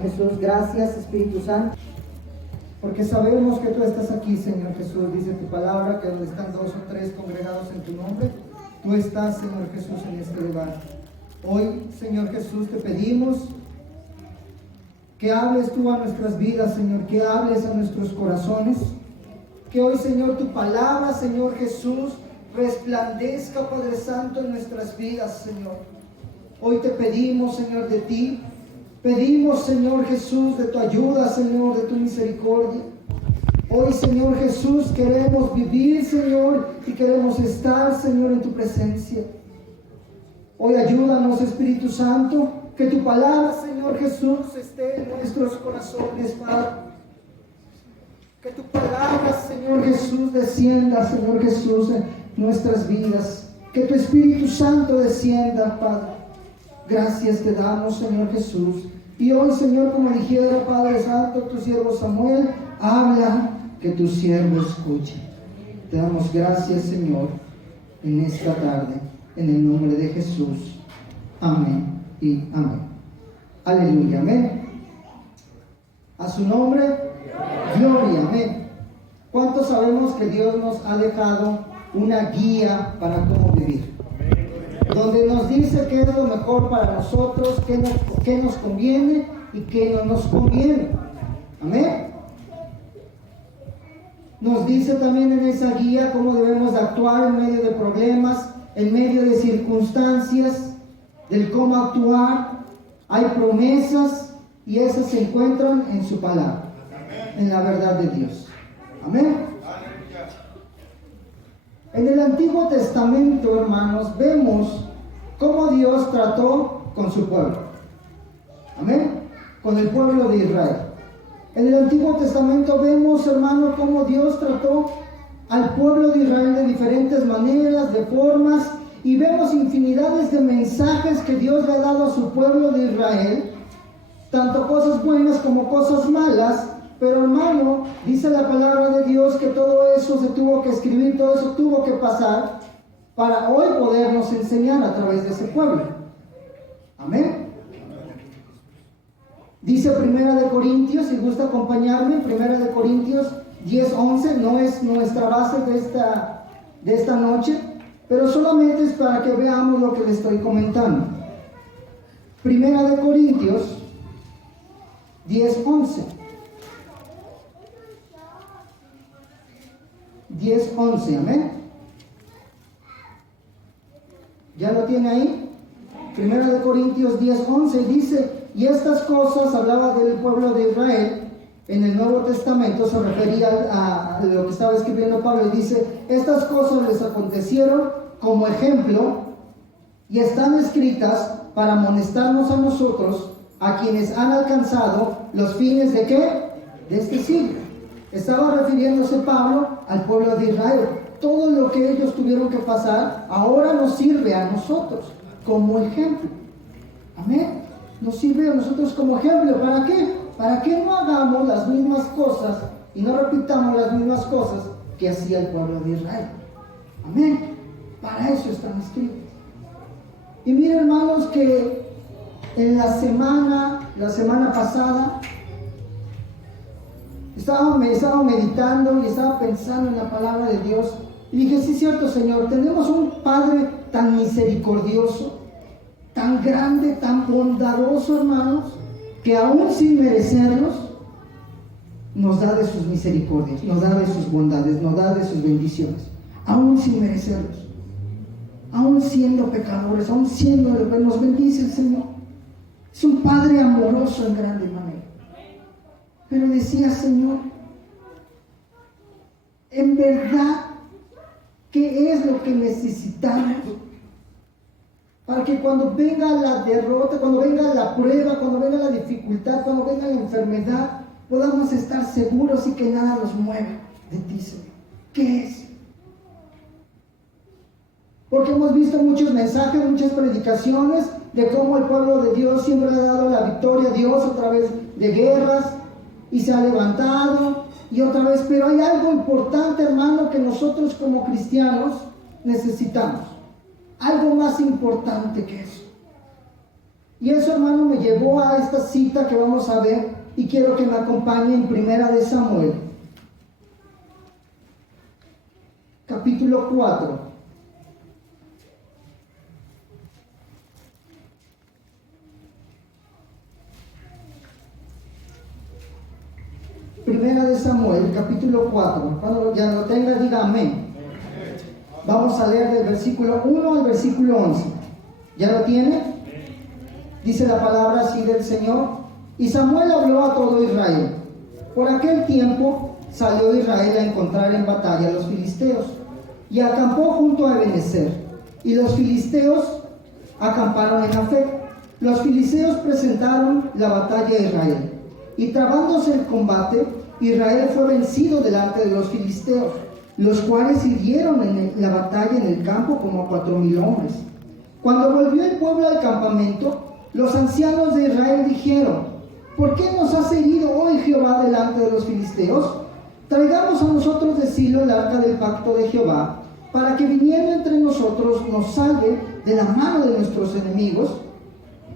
Señor Jesús. Gracias, Espíritu Santo, porque sabemos que tú estás aquí, Señor Jesús. Dice tu palabra que donde están 2 o 3 congregados en tu nombre, tú estás, Señor Jesús, en este lugar. Hoy, Señor Jesús, te pedimos que hables tú a nuestras vidas, Señor, que hables a nuestros corazones. Que hoy, Señor, tu palabra, Señor Jesús, resplandezca, Padre Santo, en nuestras vidas, Señor. Hoy te pedimos, Señor, de ti. Pedimos, Señor Jesús, de tu ayuda, Señor, de tu misericordia. Hoy, Señor Jesús, queremos vivir, Señor, y queremos estar, Señor, en tu presencia. Hoy ayúdanos, Espíritu Santo, que tu palabra, Señor Jesús, esté en nuestros corazones, Padre. Que tu palabra, Señor Jesús, descienda, Señor Jesús, en nuestras vidas. Que tu Espíritu Santo descienda, Padre. Gracias te damos, Señor Jesús. Y hoy, Señor, como dijera, Padre Santo, tu siervo Samuel, habla, que tu siervo escuche. Te damos gracias, Señor, en esta tarde, en el nombre de Jesús. Amén y amén. Aleluya, amén. A su nombre, gloria, amén. ¿Cuántos sabemos que Dios nos ha dejado una guía para cómo vivir? Donde nos dice qué es lo mejor para nosotros, qué nos conviene y qué no nos conviene. Amén. Nos dice también en esa guía cómo debemos de actuar en medio de problemas, en medio de circunstancias, del cómo actuar. Hay promesas y esas se encuentran en su palabra, en la verdad de Dios. Amén. En el Antiguo Testamento, hermanos, vemos cómo Dios trató con su pueblo. Amén. Con el pueblo de Israel. En el Antiguo Testamento vemos, hermanos, cómo Dios trató al pueblo de Israel de diferentes maneras, de formas, y vemos infinidades de mensajes que Dios le ha dado a su pueblo de Israel, tanto cosas buenas como cosas malas. Pero, hermano, dice la palabra de Dios que todo eso se tuvo que escribir, todo eso tuvo que pasar para hoy podernos enseñar a través de ese pueblo. Amén. Dice 1 Corintios, si gusta acompañarme, 1 Corintios 10:11, no es nuestra base de esta noche, pero solamente es para que veamos lo que le estoy comentando. 1 Corintios 10:11. 10:11, amén. ¿Ya lo tiene ahí? 1 Corintios 10:11 dice: y estas cosas, hablaba del pueblo de Israel, en el Nuevo Testamento se refería a lo que estaba escribiendo Pablo, y dice: estas cosas les acontecieron como ejemplo y están escritas para amonestarnos a nosotros, a quienes han alcanzado los fines de ¿qué? De este siglo. Estaba refiriéndose Pablo al pueblo de Israel. Todo lo que ellos tuvieron que pasar ahora nos sirve a nosotros como ejemplo. Amén. Nos sirve a nosotros como ejemplo. ¿Para qué? Para que no hagamos las mismas cosas y no repitamos las mismas cosas que hacía el pueblo de Israel. Amén. Para eso están escritos. Y miren, hermanos, que en la semana pasada, estaba meditando y estaba pensando en la palabra de Dios y dije: sí, cierto, Señor, tenemos un Padre tan misericordioso, tan grande, tan bondadoso, hermanos, que aún sin merecerlos nos da de sus misericordias, nos da de sus bondades, nos da de sus bendiciones, aún sin merecerlos, aún siendo pecadores, aún siendo lo que nos bendice el Señor. Es un Padre amoroso en grande manera. Pero decía: Señor, en verdad, ¿qué es lo que necesitamos para que cuando venga la derrota, cuando venga la prueba, cuando venga la dificultad, cuando venga la enfermedad, podamos estar seguros y que nada nos mueva de ti, Señor? ¿Qué es? Porque hemos visto muchos mensajes, muchas predicaciones de cómo el pueblo de Dios siempre le ha dado la victoria a Dios a través de guerras, y se ha levantado y otra vez. Pero hay algo importante, hermano, que nosotros como cristianos necesitamos. Algo más importante que eso. Y eso, hermano, me llevó a esta cita que vamos a ver y quiero que me acompañe en Primera de Samuel, capítulo 4. Primera de Samuel, capítulo 4. Cuando ya lo tenga, diga amén. Vamos a leer del versículo 1 al versículo 11. ¿Ya lo tiene? Dice la palabra así del Señor. Y Samuel habló a todo Israel. Por aquel tiempo salió Israel a encontrar en batalla a los filisteos y acampó junto a Ebenezer. Y los filisteos acamparon en Afec. Los filisteos presentaron la batalla a Israel. Y trabándose el combate, Israel fue vencido delante de los filisteos, los cuales hirieron en la batalla en el campo como 4,000 hombres. Cuando volvió el pueblo al campamento, los ancianos de Israel dijeron: ¿por qué nos has herido hoy Jehová delante de los filisteos? Traigamos a nosotros de Silo el arca del pacto de Jehová, para que viniendo entre nosotros nos salve de la mano de nuestros enemigos.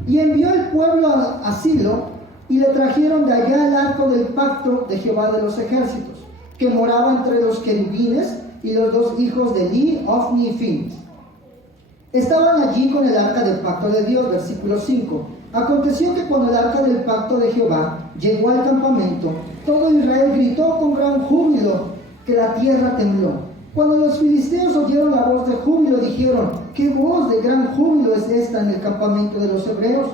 Y envió el pueblo a Silo, y le trajeron de allá el arca del pacto de Jehová de los ejércitos, que moraba entre los querubines y los 2 hijos de Eli, Ofni y Finnes. Estaban allí con el arca del pacto de Dios, versículo 5. Aconteció que cuando el arca del pacto de Jehová llegó al campamento, todo Israel gritó con gran júbilo, que la tierra tembló. Cuando los filisteos oyeron la voz de júbilo, dijeron: ¿qué voz de gran júbilo es esta en el campamento de los hebreos?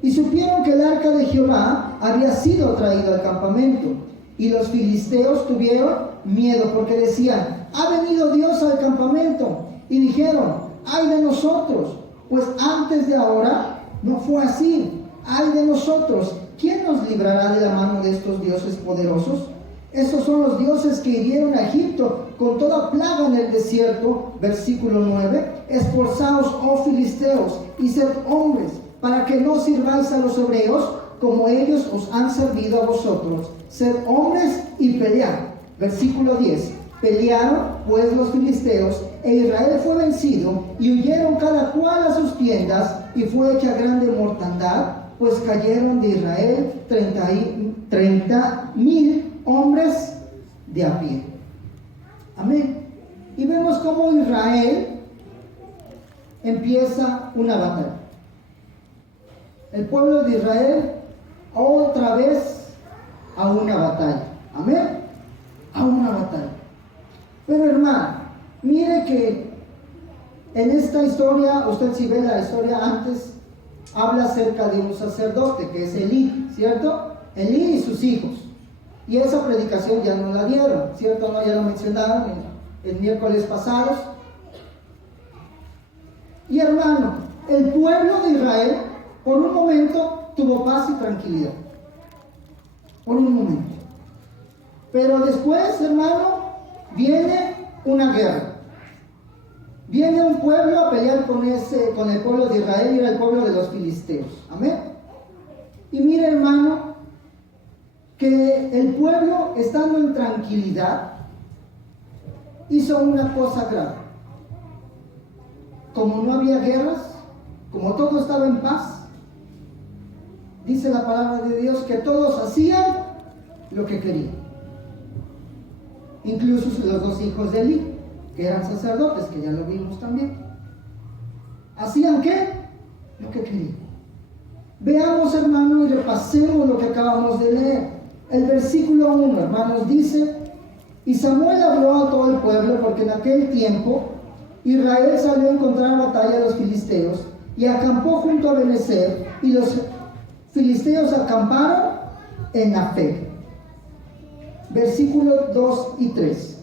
Y supieron que el arca de Jehová había sido traído al campamento. Y los filisteos tuvieron miedo, porque decían: ha venido Dios al campamento. Y dijeron: ay de nosotros, pues antes de ahora no fue así. Ay de nosotros, ¿quién nos librará de la mano de estos dioses poderosos? Estos son los dioses que hirieron a Egipto con toda plaga en el desierto. Versículo 9. Esforzaos, oh filisteos, y sed hombres, para que no sirváis a los hebreos como ellos os han servido a vosotros. Sed hombres y pelead. Versículo 10. Pelearon pues los filisteos, e Israel fue vencido, y huyeron cada cual a sus tiendas, y fue hecha grande mortandad, pues cayeron de Israel 30,000 hombres de a pie. Amén. Y vemos cómo Israel empieza una batalla. El pueblo de Israel otra vez a una batalla. Amén. A una batalla. Pero hermano, mire que en esta historia, usted si ve la historia antes, habla acerca de un sacerdote que es Elí, ¿cierto? Elí y sus hijos. Y esa predicación ya no la dieron, ¿cierto? No, ya lo mencionaron el miércoles pasados. Y hermano, el pueblo de Israel por un momento tuvo paz y tranquilidad. Por un momento. Pero después, hermano, viene una guerra. Viene un pueblo a pelear con el pueblo de Israel, y era el pueblo de los filisteos. Amén. Y mire, hermano, que el pueblo, estando en tranquilidad, hizo una cosa grave. Como no había guerras, como todo estaba en paz, dice la palabra de Dios que todos hacían lo que querían. Incluso los 2 hijos de Eli, que eran sacerdotes, que ya lo vimos también. ¿Hacían qué? Lo que querían. Veamos, hermano, y repasemos lo que acabamos de leer. El versículo 1, hermanos, dice: y Samuel habló a todo el pueblo, porque en aquel tiempo Israel salió a encontrar batalla a los filisteos, y acampó junto a Ebenezer, y los filisteos acamparon en Afec. Versículos 2 y 3.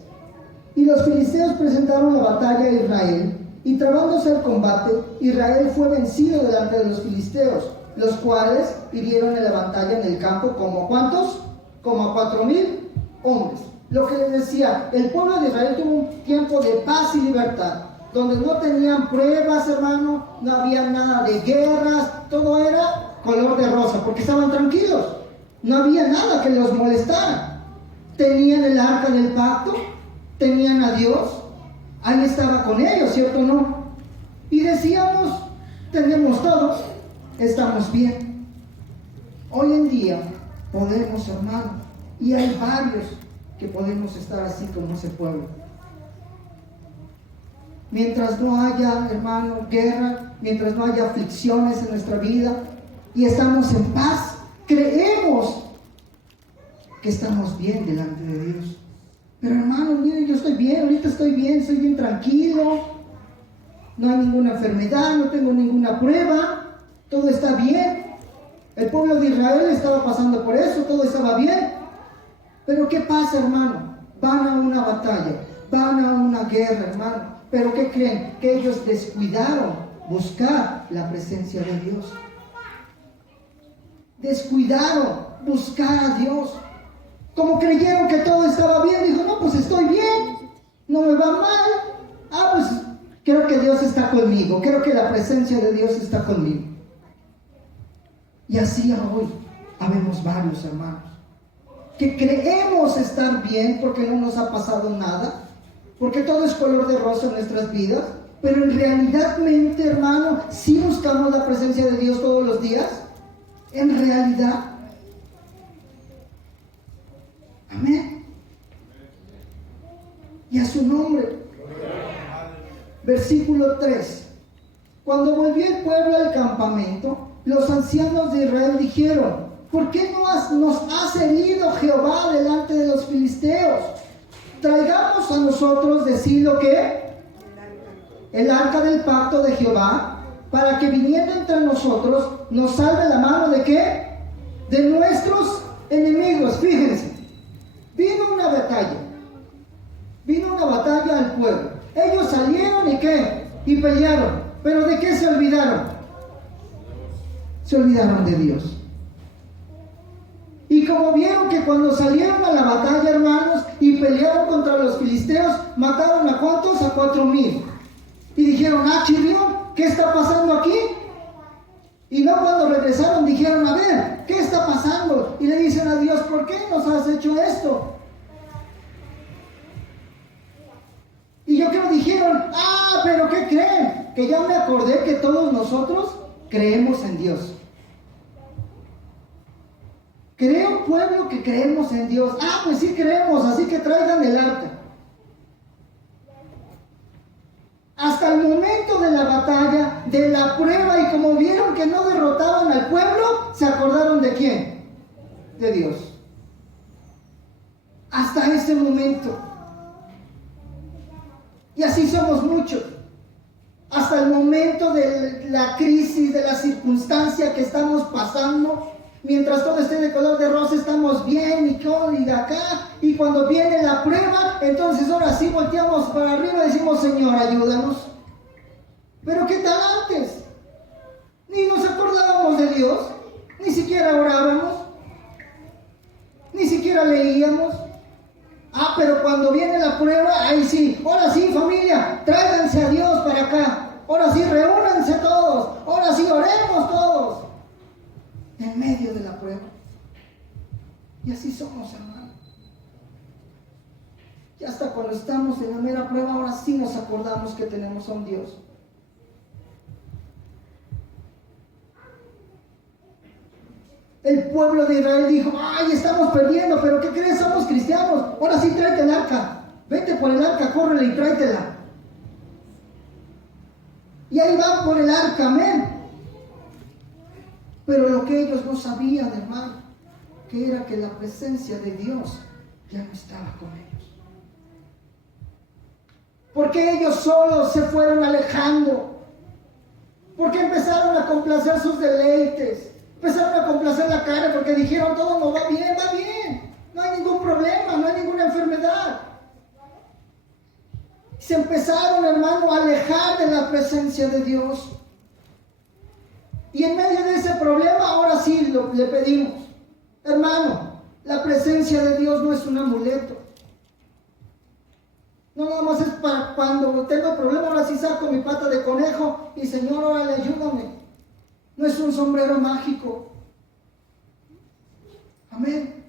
Y los filisteos presentaron la batalla a Israel, y trabándose el combate, Israel fue vencido delante de los filisteos, los cuales hirieron en la batalla en el campo como ¿cuántos? Como a 4,000 hombres. Lo que les decía, el pueblo de Israel tuvo un tiempo de paz y libertad, donde no tenían pruebas, hermano, no había nada de guerras, todo era color de rosa, porque estaban tranquilos, no había nada que los molestara. Tenían el arca del pacto, tenían a Dios, ahí estaba con ellos, ¿cierto o no? Y decíamos, tenemos todo, estamos bien. Hoy en día podemos, hermano, y hay varios que podemos estar así como ese pueblo. Mientras no haya, hermano, guerra, mientras no haya aflicciones en nuestra vida y estamos en paz, creemos que estamos bien delante de Dios. Pero hermano, miren, yo estoy bien, ahorita estoy bien tranquilo, no hay ninguna enfermedad, no tengo ninguna prueba, todo está bien. El pueblo de Israel estaba pasando por eso, todo estaba bien. Pero ¿qué pasa, hermano? Van a una batalla, van a una guerra, hermano. Pero ¿qué creen? Que ellos descuidaron buscar la presencia de Dios. Descuidaron buscar a Dios. Como creyeron que todo estaba bien, dijo, no, pues estoy bien, no me va mal. Pues creo que Dios está conmigo, creo que la presencia de Dios está conmigo. Y así hoy habemos varios hermanos que creemos estar bien porque no nos ha pasado nada, porque todo es color de rosa en nuestras vidas, pero en realidad, hermano, sí buscamos la presencia de Dios todos los días, en realidad. Amén. Y a su nombre. Versículo 3. Cuando volvió el pueblo al campamento, los ancianos de Israel dijeron, ¿por qué nos has herido Jehová delante de los filisteos? Traigamos a nosotros de Silo que el arca del pacto de Jehová, para que viniendo entre nosotros nos salve la mano de ¿qué? De nuestros enemigos. Fíjense, vino una batalla al pueblo. Ellos salieron y ¿qué? Y pelearon. ¿Pero de qué se olvidaron? Se olvidaron de Dios. Y como vieron que cuando salieron a la batalla, hermanos, y pelearon contra los filisteos, mataron ¿a cuántos? A 4,000. Y dijeron, chirrión, ¿qué está pasando aquí? Y no, cuando regresaron dijeron, a ver, ¿qué está pasando? Y le dicen a Dios, ¿por qué nos has hecho esto? Y yo creo dijeron, pero ¿qué creen? Que ya me acordé que todos nosotros creemos en Dios. Creo, pueblo, que creemos en Dios. Pues sí creemos, así que traigan el arca. Hasta el momento de la batalla, de la prueba, y como vieron que no derrotaban al pueblo, se acordaron ¿de quién? De Dios. Hasta ese momento. Y así somos muchos. Hasta el momento de la crisis, de la circunstancia que estamos pasando, mientras todo esté de color de rosa, estamos bien y de acá. Y cuando viene la prueba, entonces ahora sí volteamos para arriba y decimos, Señor, ayúdanos. Pero ¿qué tal antes? Ni nos acordábamos de Dios, ni siquiera orábamos, ni siquiera leíamos. Pero cuando viene la prueba, ahí sí, ahora sí, familia, tráiganse a Dios para acá. Ahora sí, reúnanse todos. Ahora sí, oremos todos. En medio de la prueba. Y así somos, hermano. Y hasta cuando estamos en la mera prueba, ahora sí nos acordamos que tenemos a un Dios. El pueblo de Israel dijo, estamos perdiendo, pero ¿qué crees? Somos cristianos. Ahora sí, tráete el arca. Vete por el arca, córrele y tráetela. Y ahí van por el arca, amén. Pero lo que ellos no sabían, hermano, que era que la presencia de Dios ya no estaba con ellos. Porque ellos solos se fueron alejando. Porque empezaron a complacer sus deleites. Empezaron a complacer la carne porque dijeron, todo no va bien, no hay ningún problema, no hay ninguna enfermedad. Se empezaron, hermano, a alejar de la presencia de Dios. Y en medio de ese problema, ahora sí le pedimos, hermano, la presencia de Dios no es un amuleto. No nada más es para cuando tengo problema, ahora sí saco mi pata de conejo y Señor, órale, ayúdame. No es un sombrero mágico. Amén.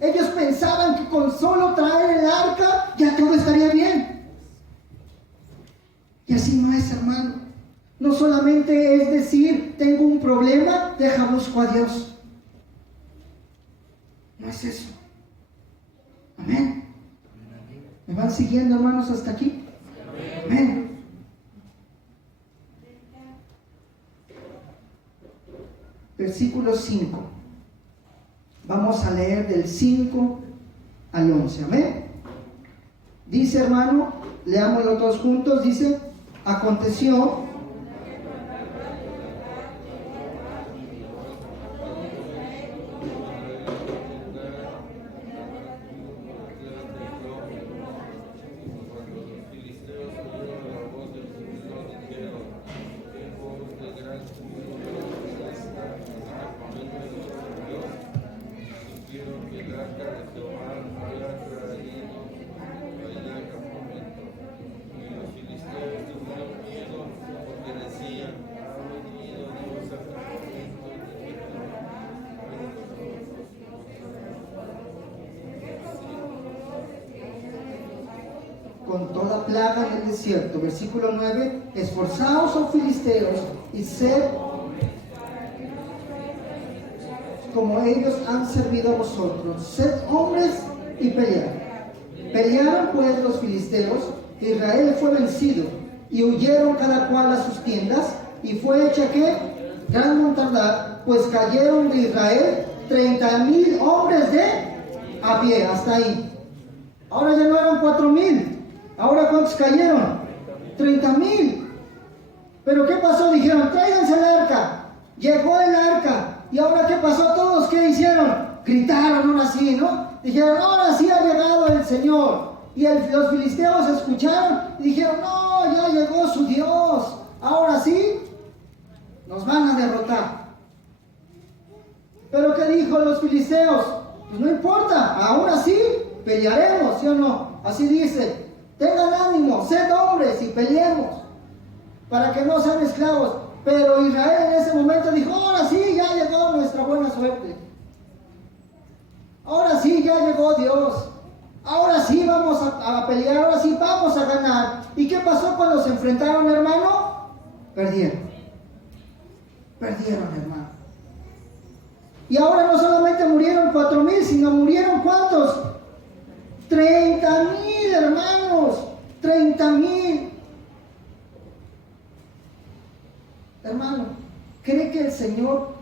Ellos pensaban que con solo traer el arca ya todo estaría bien. Y así no es, hermano. No solamente es decir, tengo un problema, deja busco a Dios. No es eso. Amén. ¿Me van siguiendo, hermanos, hasta aquí? Amén. Versículo 5. Vamos a leer del 5 al 11. Amén. Dice, hermano, leámoslo todos juntos. Dice, aconteció con toda plaga en el desierto. Versículo 9, esforzaos, oh filisteos, y sed como ellos han servido a vosotros. Sed hombres y pelead. Pelearon pues los filisteos, Israel fue vencido, y huyeron cada cual a sus tiendas, y fue hecha ¿qué? Gran mortandad, pues cayeron de Israel 30,000 hombres de a pie, hasta ahí. Ahora ya no eran 4,000. ¿Ahora cuántos cayeron? 30,000. ¿Pero qué pasó? Dijeron, tráiganse el arca. Llegó el arca. ¿Y ahora qué pasó? Todos, ¿qué hicieron? Gritaron ahora sí, ¿no? Dijeron, ahora sí ha llegado el Señor. Y los filisteos escucharon y dijeron, no, ya llegó su Dios. Ahora sí, nos van a derrotar. ¿Pero qué dijo los filisteos? Pues no importa, aún así pelearemos, ¿sí o no? Así dice. Tengan ánimo, sed hombres y peleemos para que no sean esclavos. Pero Israel en ese momento dijo, ahora sí, ya llegó nuestra buena suerte. Ahora sí, ya llegó Dios. Ahora sí vamos a pelear, ahora sí vamos a ganar. ¿Y qué pasó cuando se enfrentaron, hermano? Perdieron. Perdieron, hermano. Y ahora no solamente murieron 4,000, sino murieron ¿cuántos? 30,000, hermanos, 30,000. Hermano, ¿cree que el Señor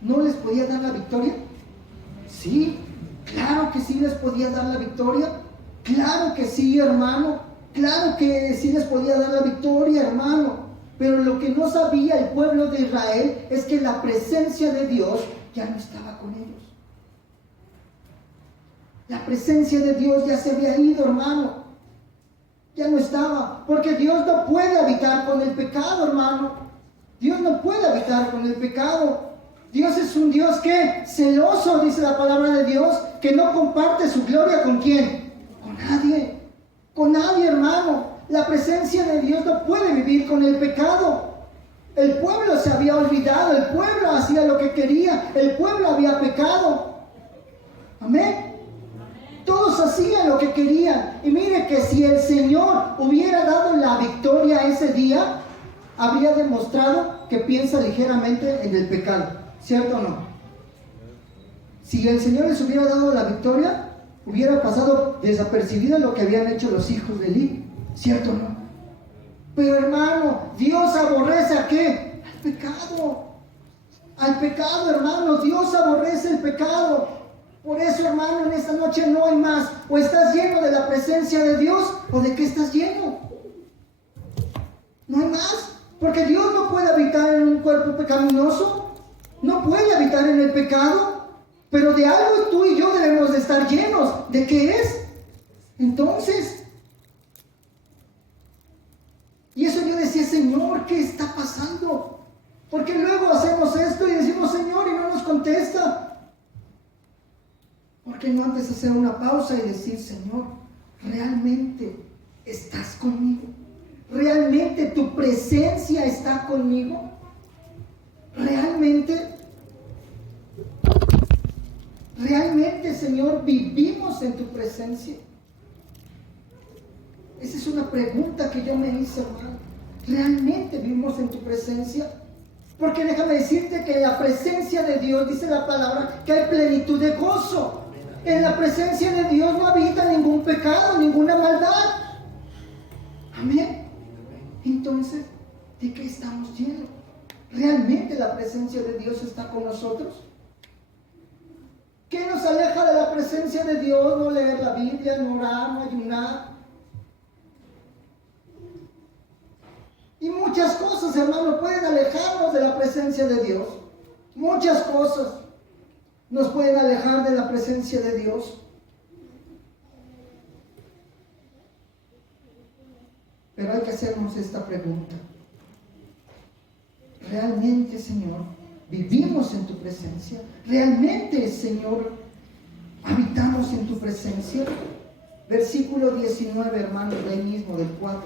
no les podía dar la victoria? Sí, claro que sí les podía dar la victoria. Claro que sí, hermano. Claro que sí les podía dar la victoria, hermano. Pero lo que no sabía el pueblo de Israel es que la presencia de Dios ya no estaba con ellos. La presencia de Dios ya se había ido, hermano. Ya no estaba. Porque Dios no puede habitar con el pecado, hermano. Dios no puede habitar con el pecado. Dios es un Dios que celoso, dice la palabra de Dios, que no comparte su gloria ¿con quién? Con nadie. Con nadie, hermano. La presencia de Dios no puede vivir con el pecado. El pueblo se había olvidado. El pueblo hacía lo que quería. El pueblo había pecado. Amén. Todos hacían lo que querían. Y mire que si el Señor hubiera dado la victoria ese día, habría demostrado que piensa ligeramente en el pecado. ¿Cierto o no? Si el Señor les hubiera dado la victoria, hubiera pasado desapercibido lo que habían hecho los hijos de Eli. ¿Cierto o no? Pero hermano, Dios aborrece ¿a qué? Al pecado. Al pecado, hermano. Dios aborrece el pecado. Por eso, hermano, en esta noche no hay más. O estás lleno de la presencia de Dios, o de qué estás lleno. No hay más. Porque Dios no puede habitar en un cuerpo pecaminoso. No puede habitar en el pecado. Pero de algo tú y yo debemos de estar llenos. ¿De qué es? Entonces. Y eso yo decía, Señor, ¿qué está pasando? Porque luego hacemos esto y decimos, Señor, y no nos contesta. ¿Por qué no antes hacer una pausa y decir, Señor, realmente estás conmigo? ¿Realmente tu presencia está conmigo? ¿Realmente, Señor, vivimos en tu presencia? Esa es una pregunta que yo me hice, hermano. ¿Realmente vivimos en tu presencia? Porque déjame decirte que en la presencia de Dios, dice la palabra, que hay plenitud de gozo. En la presencia de Dios no habita ningún pecado, ninguna maldad. Amén. Entonces, ¿de qué estamos llenos? ¿Realmente la presencia de Dios está con nosotros? ¿Qué nos aleja de la presencia de Dios? No leer la Biblia, no orar, no ayunar. Y muchas cosas, hermano, pueden alejarnos de la presencia de Dios. Muchas cosas nos pueden alejar de la presencia de Dios. Pero hay que hacernos esta pregunta. ¿Realmente, Señor, vivimos en tu presencia? ¿Realmente, Señor, habitamos en tu presencia? Versículo 19, hermano, de ahí mismo, del 4.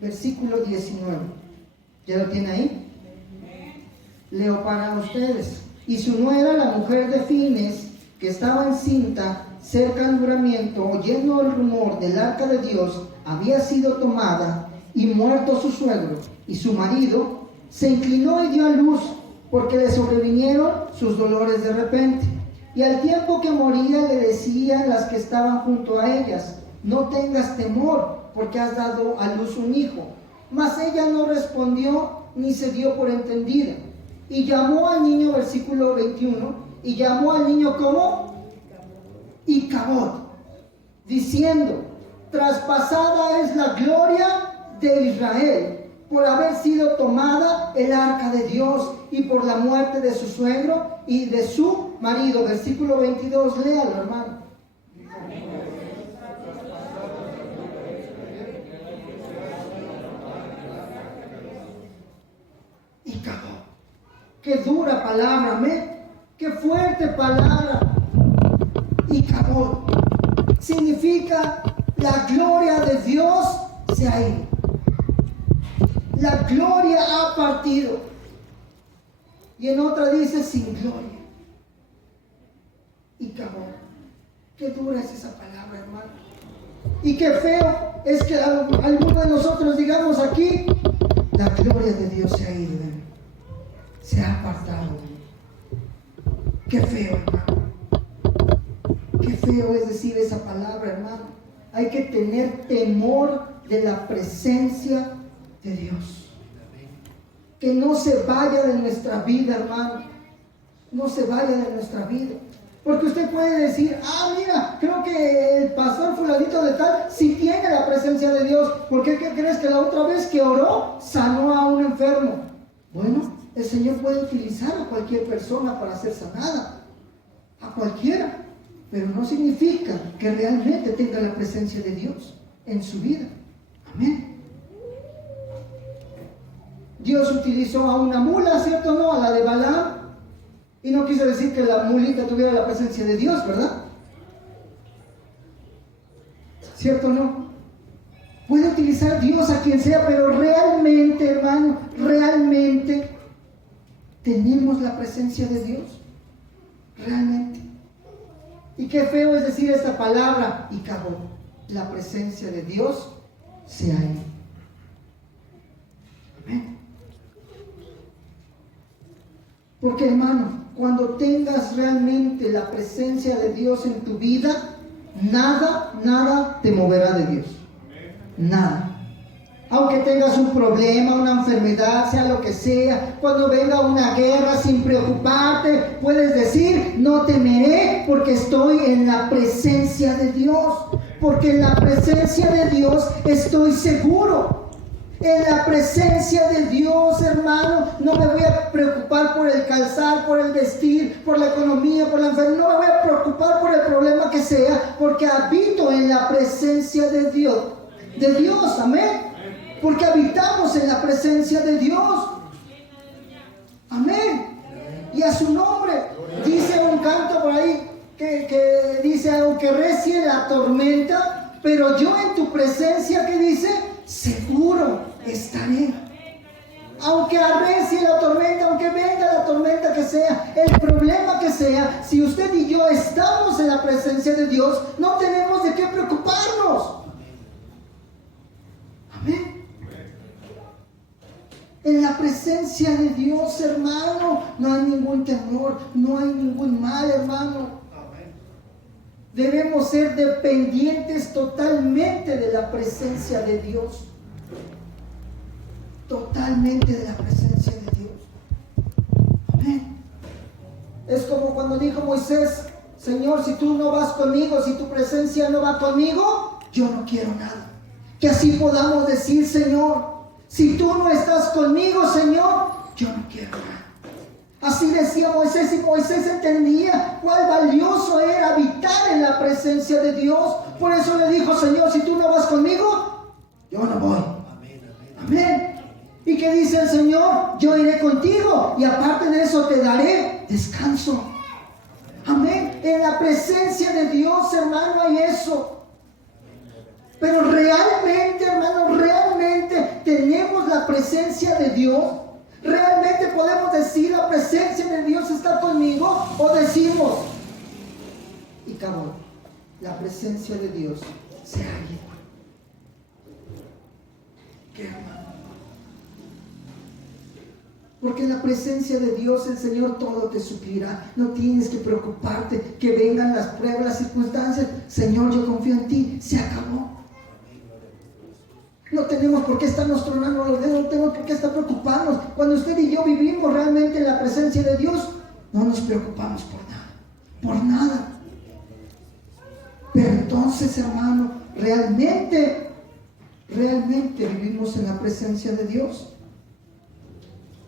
Versículo 19. ¿Ya lo tiene ahí? Leo para ustedes. Y su nuera, la mujer de Fines, que estaba encinta cerca del juramento, oyendo el rumor del arca de Dios, había sido tomada y muerto su suegro y su marido, se inclinó y dio a luz, porque le sobrevinieron sus dolores de repente. Y al tiempo que moría le decían las que estaban junto a ellas: no tengas temor, porque has dado a luz un hijo. Mas ella no respondió ni se dio por entendida. Y llamó al niño, versículo 21, y llamó al niño ¿cómo? Icabod, diciendo: traspasada es la gloria de Israel por haber sido tomada el arca de Dios y por la muerte de su suegro y de su marido. Versículo 22, léalo, hermano. Icabod. Qué dura palabra, amén. Qué fuerte palabra. Icabod significa la gloria de Dios se ha ido. La gloria ha partido. Y en otra dice sin gloria. Icabod. Qué dura es esa palabra, hermano. Y qué feo es que algunos de nosotros digamos aquí: la gloria de Dios se ha ido, se ha apartado. Qué feo, hermano. Qué feo es decir esa palabra, hermano. Hay que tener temor de la presencia de Dios. Que no se vaya de nuestra vida, hermano. No se vaya de nuestra vida. Porque usted puede decir: mira, creo que el pastor fulanito de tal sí tiene la presencia de Dios. ¿Por qué? ¿Qué crees? Que la otra vez que oró sanó a un enfermo. Bueno, el Señor puede utilizar a cualquier persona para ser sanada. A cualquiera. Pero no significa que realmente tenga la presencia de Dios en su vida. Amén. Dios utilizó a una mula, ¿cierto o no? A la de Balaam. Y no quiso decir que la mulita tuviera la presencia de Dios, ¿verdad? ¿Cierto o no? Puede utilizar Dios a quien sea, pero realmente, hermano, realmente tenemos la presencia de Dios. Realmente. Y qué feo es decir esta palabra: Icabod. La presencia de Dios se ha ido. Amén. Porque, hermano, cuando tengas realmente la presencia de Dios en tu vida, nada te moverá de Dios. Nada. Aunque tengas un problema, una enfermedad, sea lo que sea, cuando venga una guerra, sin preocuparte, puedes decir: no temeré, porque estoy en la presencia de Dios. Porque en la presencia de Dios estoy seguro. En la presencia de Dios, hermano, no me voy a preocupar por el calzar, por el vestir, por la economía, por la enfermedad. No me voy a preocupar por el problema que sea, porque habito en la presencia de Dios. De Dios, amén. Porque habitamos en la presencia de Dios. Amén. Y a su nombre. Dice un canto por ahí que dice: aunque recie la tormenta, pero yo en tu presencia, ¿qué dice? Seguro estaré. Aunque arrecie la tormenta, aunque venga la tormenta que sea, el problema que sea, si usted y yo estamos en la presencia de Dios, no tenemos de qué preocuparnos. presencia de Dios, hermano, no hay ningún temor, no hay ningún mal, hermano. Debemos ser dependientes totalmente de la presencia de Dios. Totalmente de la presencia de Dios. Amén. Es como cuando dijo Moisés: Señor, si tú no vas conmigo, si tu presencia no va conmigo, yo no quiero nada. Que así podamos decir: Señor, si tú no estás conmigo, Señor, yo no quiero nada. Así decía Moisés, y Moisés entendía cuál valioso era habitar en la presencia de Dios. Por eso le dijo: Señor, si tú no vas conmigo, yo no voy. Amén. ¿Y qué dice el Señor? Yo iré contigo, y aparte de eso te daré descanso. Amén. En la presencia de Dios, hermano, hay eso. Pero realmente, hermano, realmente tenemos la presencia de Dios. ¿Realmente podemos decir la presencia de Dios está conmigo? ¿O decimos, y cabrón, la presencia de Dios se ha ido? ¿Qué, hermano? Porque en la presencia de Dios el Señor todo te suplirá. No tienes que preocuparte que vengan las pruebas, las circunstancias. Señor, yo confío en ti. Se acabó. No tenemos por qué estarnos tronando los dedos, no tenemos por qué estar preocuparnos. Cuando usted y yo vivimos realmente en la presencia de Dios, no nos preocupamos por nada. Por nada. Pero entonces, hermano, realmente vivimos en la presencia de Dios.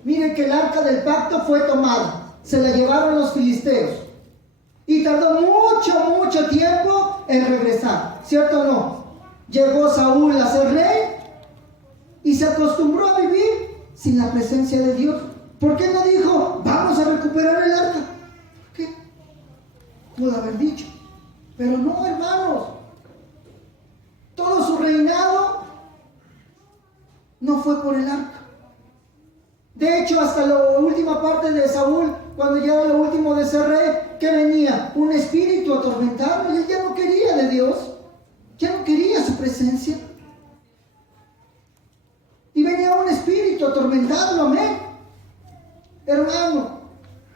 Miren que el arca del pacto fue tomada, se la llevaron los filisteos y tardó mucho tiempo en regresar, ¿cierto o no? Llegó Saúl a ser rey y se acostumbró a vivir sin la presencia de Dios. ¿Por qué no dijo, vamos a recuperar el arca? ¿Por qué? Pudo haber dicho, pero no, hermanos. Todo su reinado no fue por el arca. De hecho, hasta la última parte de Saúl, cuando llegó lo último de ser rey, ¿qué venía? Un espíritu a atormentarlo, y él ya no quería de Dios, ya no quería su presencia. Y venía un espíritu a atormentarlo, amén. Hermano,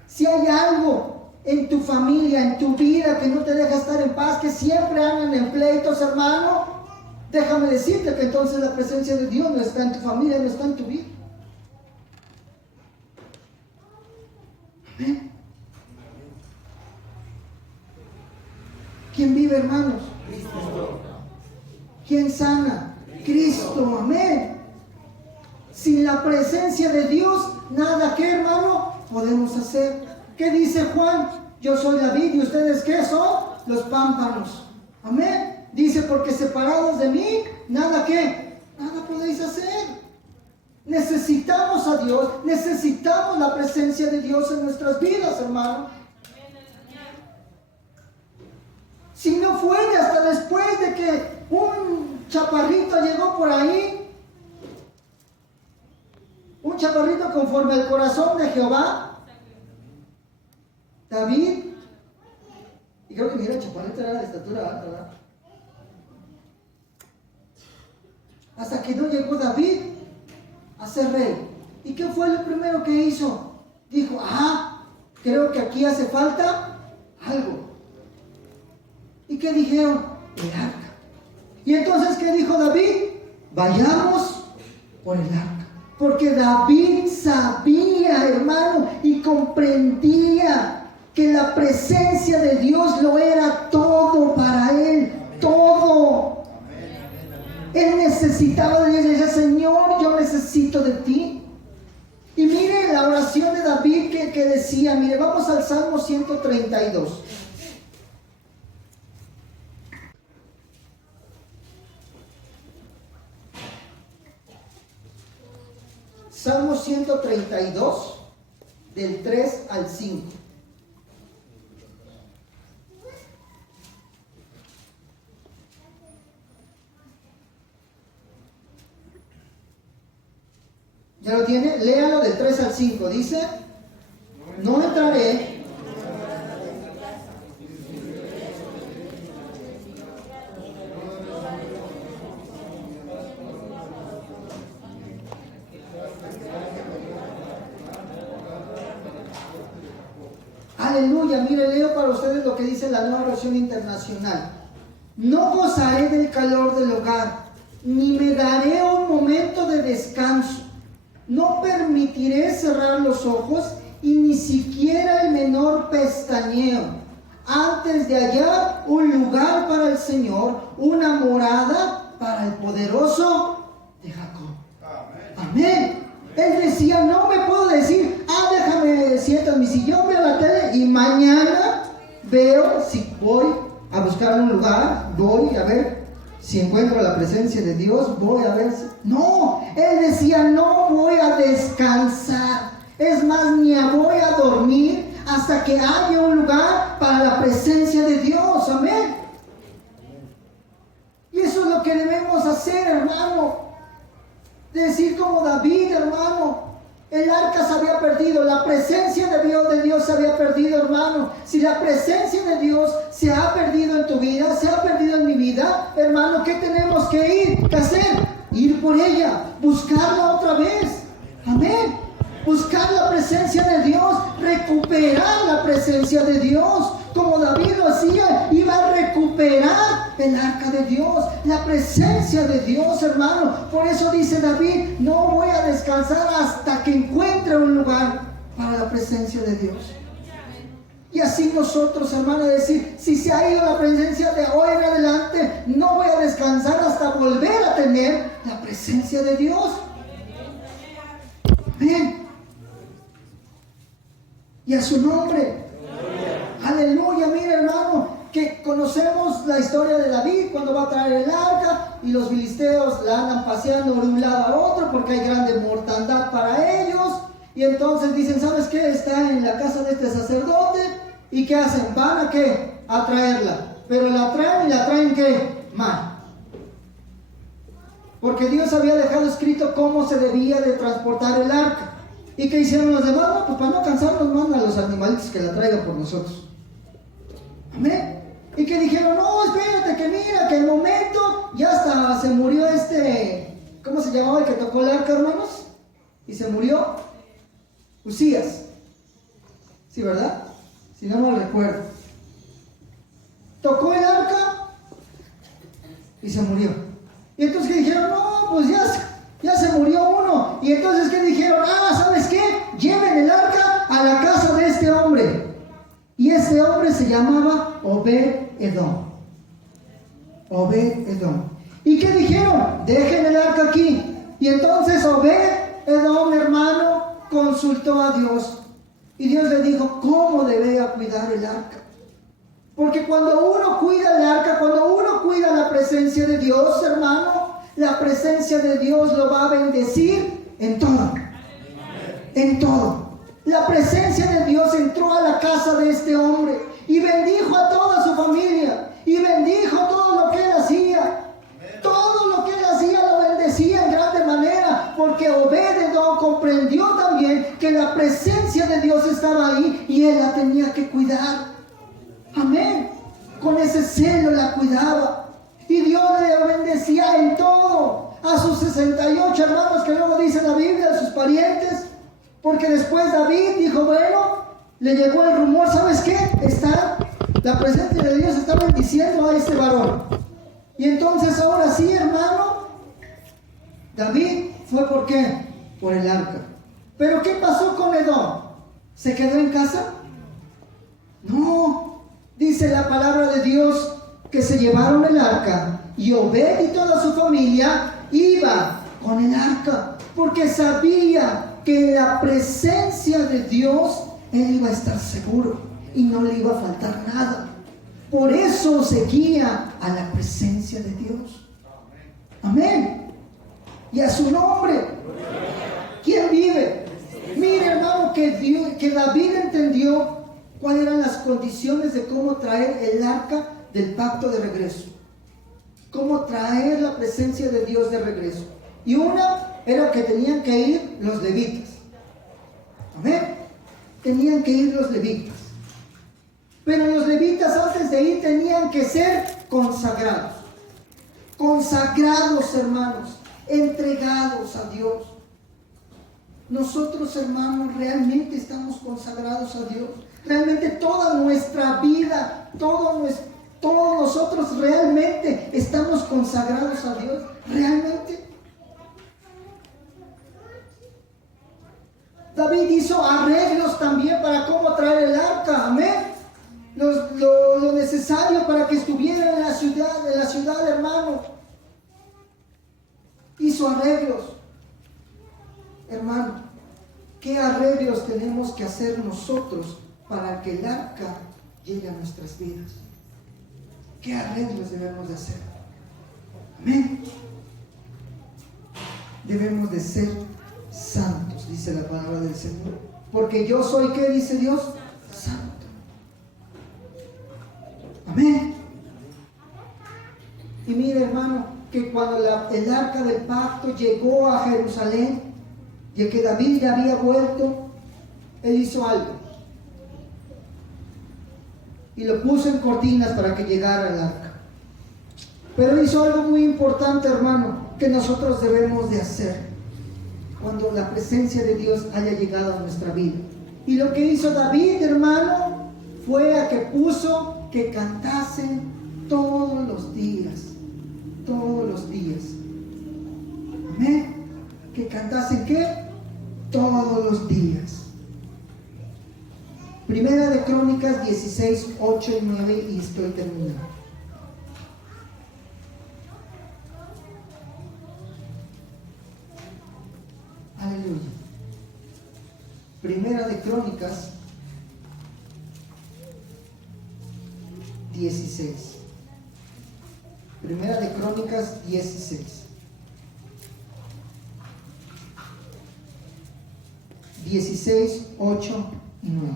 si hay algo en tu familia, en tu vida, que no te deja estar en paz, que siempre andan en pleitos, hermano, déjame decirte que entonces la presencia de Dios no está en tu familia, no está en tu vida. Amén. ¿Quién vive, hermanos? Cristo. ¿Quién sana? Cristo. Amén. Sin la presencia de Dios, nada que, hermano, podemos hacer. ¿Qué dice Juan? Yo soy la vid y ustedes, ¿qué son? Los pámpanos. Amén. Dice, porque separados de mí, nada que, nada podéis hacer. Necesitamos a Dios, necesitamos la presencia de Dios en nuestras vidas, hermano. Si no fue hasta después de que un chaparrito llegó por ahí, un chaparrito conforme al corazón de Jehová, David, y creo que mira, el chaparrito era de estatura alta, ¿verdad? Hasta que no llegó David a ser rey. ¿Y qué fue lo primero que hizo? Dijo, creo que aquí hace falta algo. ¿Y qué dijeron? El arca. Y entonces, ¿qué dijo David? Vayamos por el arca. Porque David sabía, hermano, y comprendía que la presencia de Dios lo era todo para él, todo. Él necesitaba de Dios, y decía, Señor, yo necesito de ti. Y mire la oración de David que decía, mire, vamos al Salmo 132. Salmo 132, del 3 al 5. ¿Ya lo tiene? Léalo del 3 al 5. Dice, no entraré Aleluya. Mire, leo para ustedes lo que dice la Nueva Versión Internacional. No gozaré del calor del hogar, ni me daré un momento de descanso. No permitiré cerrar los ojos y ni siquiera el menor pestañeo, antes de hallar un lugar para el Señor, una morada para el poderoso de Jacob. Amén. Él decía, no me puedo decir, déjame, siento en mi sillón, veo la tele y mañana veo si voy a buscar un lugar, voy a ver si encuentro la presencia de Dios, voy a ver si... No, él decía, no voy a descansar. Es más, ni voy a dormir hasta que haya un lugar para la presencia de Dios. Amén. Y eso es lo que debemos hacer, hermano. Decir como David, hermano, el arca se había perdido, la presencia de Dios se había perdido, hermano. Si la presencia de Dios se ha perdido en tu vida, se ha perdido en mi vida, hermano, ¿qué tenemos que ir? ¿Qué hacer? Ir por ella, buscarla otra vez. Amén. Buscar la presencia de Dios, recuperar la presencia de Dios. Como David lo hacía, iba a recuperar el arca de Dios, la presencia de Dios, hermano. Por eso dice David, no voy a descansar hasta que encuentre un lugar para la presencia de Dios. Y así nosotros, hermano, decir, si se ha ido la presencia de hoy en adelante, no voy a descansar hasta volver a tener la presencia de Dios. Amén. Y a su nombre. Aleluya. Mira, hermano, que conocemos la historia de David cuando va a traer el arca y los filisteos la andan paseando de un lado a otro porque hay grande mortandad para ellos. Y entonces dicen, ¿sabes qué? Está en la casa de este sacerdote. ¿Y qué hacen? ¿Van a qué? A traerla. Pero la traen y la traen ¿qué? Mal. Porque Dios había dejado escrito cómo se debía de transportar el arca. ¿Y qué hicieron los demás? No, pues para no cansarnos, mandan a los animalitos que la traigan por nosotros. Amén. Y que dijeron, no, espérate, que mira, que el momento, ya hasta se murió ¿cómo se llamaba el que tocó el arca, hermanos? Y se murió Usías. ¿Sí, verdad? Si no me recuerdo. Tocó el arca y se murió. Y entonces que dijeron, no, pues ya se murió uno. Y entonces que dijeron, ¿sabes qué? Lleven el arca a la casa de este hombre. Y este hombre se llamaba Obed-Edom. Obed-Edom. ¿Y qué dijeron? Dejen el arca aquí. Y entonces Obed-Edom, hermano, consultó a Dios. Y Dios le dijo, ¿cómo debía cuidar el arca? Porque cuando uno cuida el arca, cuando uno cuida la presencia de Dios, hermano, la presencia de Dios lo va a bendecir en todo. En todo. La presencia de Dios entró a la casa de este hombre y bendijo a toda su familia y bendijo todo lo que él hacía. Todo lo que él hacía lo bendecía en grande manera, porque Obed-Edom comprendió también que la presencia de Dios estaba ahí y él la tenía que cuidar. Amén. Con ese celo la cuidaba y Dios le bendecía en todo. A sus 68 hermanos que luego dice la Biblia, a sus parientes. Porque después David dijo, bueno, le llegó el rumor, ¿sabes qué? La presencia de Dios está bendiciendo a este varón. Y entonces ahora sí, hermano, David fue ¿por qué? Por el arca. Pero ¿qué pasó con Edom? ¿Se quedó en casa? No, dice la palabra de Dios que se llevaron el arca y Obed y toda su familia iba con el arca porque sabía que en la presencia de Dios él iba a estar seguro y no le iba a faltar nada. Por eso seguía a la presencia de Dios. Amén. Y a su nombre. ¿Quién vive? Mire, hermano, que David entendió cuáles eran las condiciones de cómo traer el arca del pacto de regreso. Cómo traer la presencia de Dios de regreso. Y una era que tenían que ir los levitas. Amén. Tenían que ir los levitas. Pero los levitas antes de ir tenían que ser consagrados. Consagrados, hermanos. Entregados a Dios. Nosotros, hermanos, realmente estamos consagrados a Dios. Realmente toda nuestra vida, todos nosotros realmente estamos consagrados a Dios. ¿Realmente? David hizo arreglos también para cómo traer el arca. Amén. Lo necesario para que estuviera en la ciudad, hermano. Hizo arreglos. Hermano, ¿qué arreglos tenemos que hacer nosotros para que el arca llegue a nuestras vidas? ¿Qué arreglos debemos de hacer? Amén. Debemos de ser santos, dice la palabra del Señor. Porque yo soy, ¿qué dice Dios? Santo. Amén. Y mire, hermano, que cuando el arca del pacto llegó a Jerusalén, y que David ya había vuelto, él hizo algo. Y lo puso en cortinas para que llegara el arca. Pero hizo algo muy importante, hermano, que nosotros debemos de hacer cuando la presencia de Dios haya llegado a nuestra vida. Y lo que hizo David, hermano, fue a que puso que cantasen todos los días. Todos los días. Amén. Que cantasen, ¿qué? Todos los días. Primera de Crónicas 16, 8 y 9, y estoy terminando. Aleluya. Primera de Crónicas 16. Primera de Crónicas 16. 16, 8 y 9.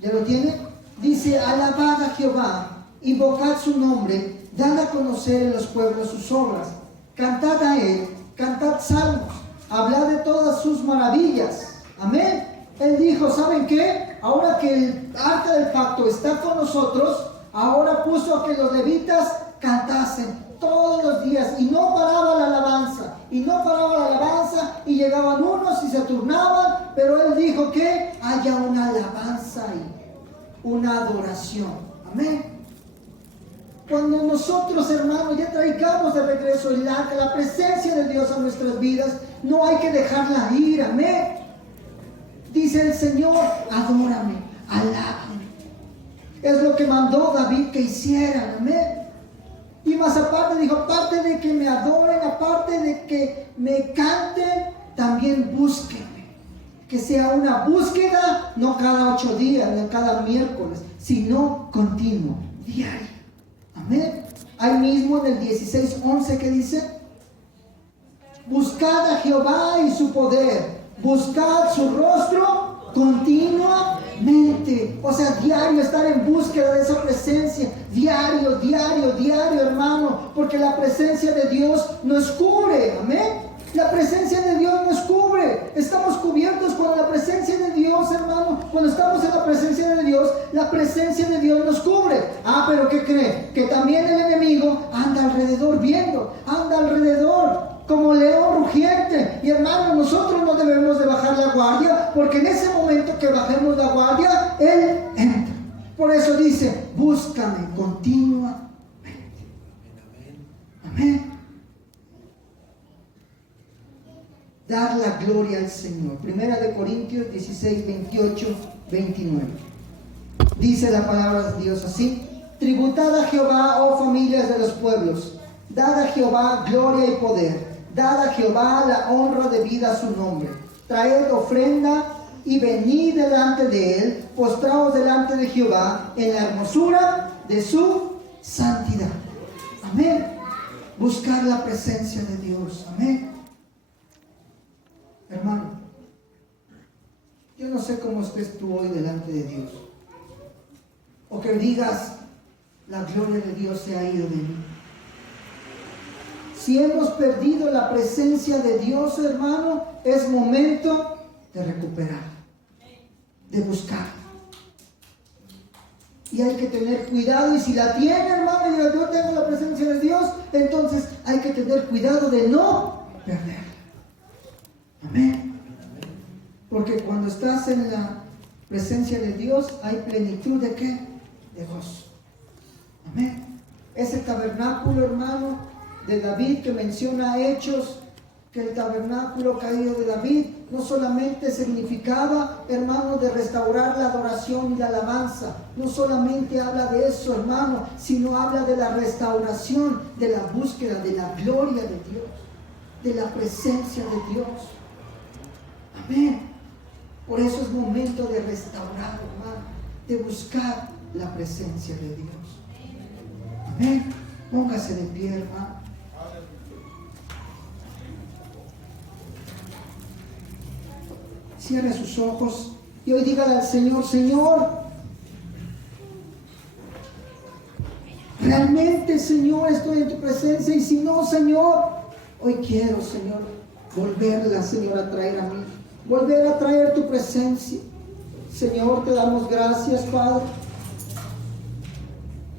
¿Ya lo tiene? Dice: alabad a Jehová, invocad su nombre, dad a conocer en los pueblos sus obras, cantad a él, cantad salmos, hablad de todas sus maravillas. Amén. Él dijo: ¿saben qué? Ahora que el arca del pacto está con nosotros, ahora puso a que los levitas cantasen todos los días, y no paraba la alabanza, y llegaban unos y se turnaban, pero él dijo que haya una alabanza ahí, una adoración. Amén. Cuando nosotros, hermanos, ya traigamos de regreso la presencia de Dios a nuestras vidas, no hay que dejarla ir. Amén. Dice el Señor: adórame, alábame. Es lo que mandó David que hicieran. Amén. Y más aparte dijo: aparte de que me adoren, aparte de que me canten, también búsquenme. Que sea una búsqueda, no cada 8 días, no cada miércoles, sino continuo, diario. Amén. Ahí mismo en el 16:11 que dice: buscad a Jehová y su poder, buscad su rostro continuamente. O sea, diario, estar en búsqueda de esa presencia. Diario, hermano. Porque la presencia de Dios nos cubre. Amén. La presencia de Dios nos cubre. Estamos cubiertos con la presencia de Dios, hermano. Cuando estamos en la presencia de Dios nos cubre. Ah, pero ¿qué cree? Que también el enemigo anda alrededor viendo. Anda alrededor como león rugiente. Y hermano, nosotros no debemos de bajar la guardia, porque en ese momento que bajemos la guardia, Él entra. Por eso dice: búscame continuamente. Amén. Dar la gloria al Señor. Primera de Corintios 16, 28, 29. Dice la palabra de Dios así: tributad a Jehová, oh familias de los pueblos, dad a Jehová gloria y poder, dad a Jehová la honra debida a su nombre, traed ofrenda y venid delante de él, postraos delante de Jehová en la hermosura de su santidad. Amén. Buscar la presencia de Dios. Amén. Hermano, yo no sé cómo estés tú hoy delante de Dios, o que digas: la gloria de Dios se ha ido de mí. Si hemos perdido la presencia de Dios, hermano, es momento de recuperar, de buscar. Y hay que tener cuidado. Y si la tiene, hermano, y yo tengo la presencia de Dios, entonces hay que tener cuidado de no perderla. Amén. Porque cuando estás en la presencia de Dios hay plenitud ¿de qué? De gozo. Amén. Ese tabernáculo, hermano, de David que menciona Hechos, que el tabernáculo caído de David no solamente significaba, hermano, de restaurar la adoración y la alabanza, no solamente habla de eso, hermano, sino habla de la restauración, de la búsqueda, de la gloria de Dios, de la presencia de Dios. Amén. Por eso es momento de restaurar, hermano, de buscar la presencia de Dios. Amén. Póngase de pie, hermano. Cierre sus ojos y hoy dígale al Señor: Señor, realmente, Señor, estoy en tu presencia, y si no, Señor, hoy quiero, Señor, volverla, Señor, a traer a mí, volver a traer tu presencia. Señor, te damos gracias, Padre,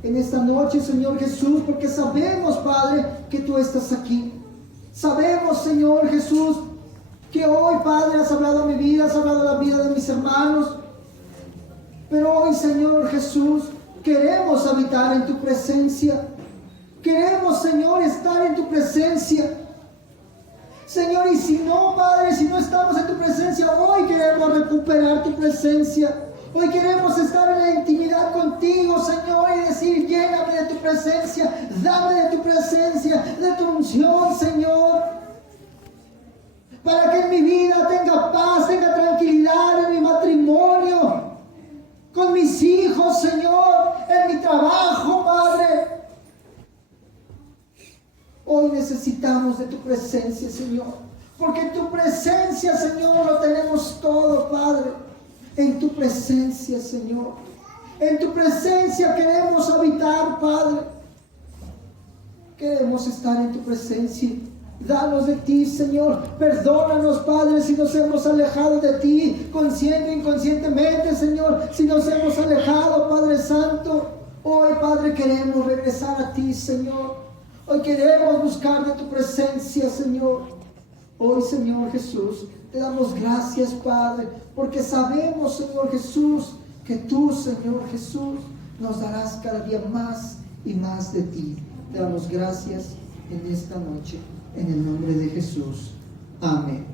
en esta noche, Señor Jesús, porque sabemos, Padre, que tú estás aquí. Sabemos, Señor Jesús, que hoy, Padre, has hablado a mi vida, has hablado a la vida de mis hermanos. Pero hoy, Señor Jesús, queremos habitar en tu presencia. Queremos, Señor, estar en tu presencia. Señor, y si no, Padre, si no estamos en tu presencia, hoy queremos recuperar tu presencia. Hoy queremos estar en la intimidad contigo, Señor, y decir: lléname de tu presencia, dame de tu presencia, de tu unción, Señor. Para que en mi vida tenga paz, tenga tranquilidad en mi matrimonio, con mis hijos, Señor, en mi trabajo, Padre. Hoy necesitamos de tu presencia, Señor, porque en tu presencia, Señor, lo tenemos todo, Padre. En tu presencia, Señor, en tu presencia queremos habitar, Padre. Queremos estar en tu presencia. Danos de ti, Señor. Perdónanos, Padre, si nos hemos alejado de ti, consciente e inconscientemente, Señor. Si nos hemos alejado, Padre Santo. Hoy, Padre, queremos regresar a ti, Señor. Hoy queremos buscar de tu presencia, Señor. Hoy, Señor Jesús, te damos gracias, Padre, porque sabemos, Señor Jesús, que tú, Señor Jesús, nos darás cada día más y más de ti. Te damos gracias en esta noche. En el nombre de Jesús. Amén.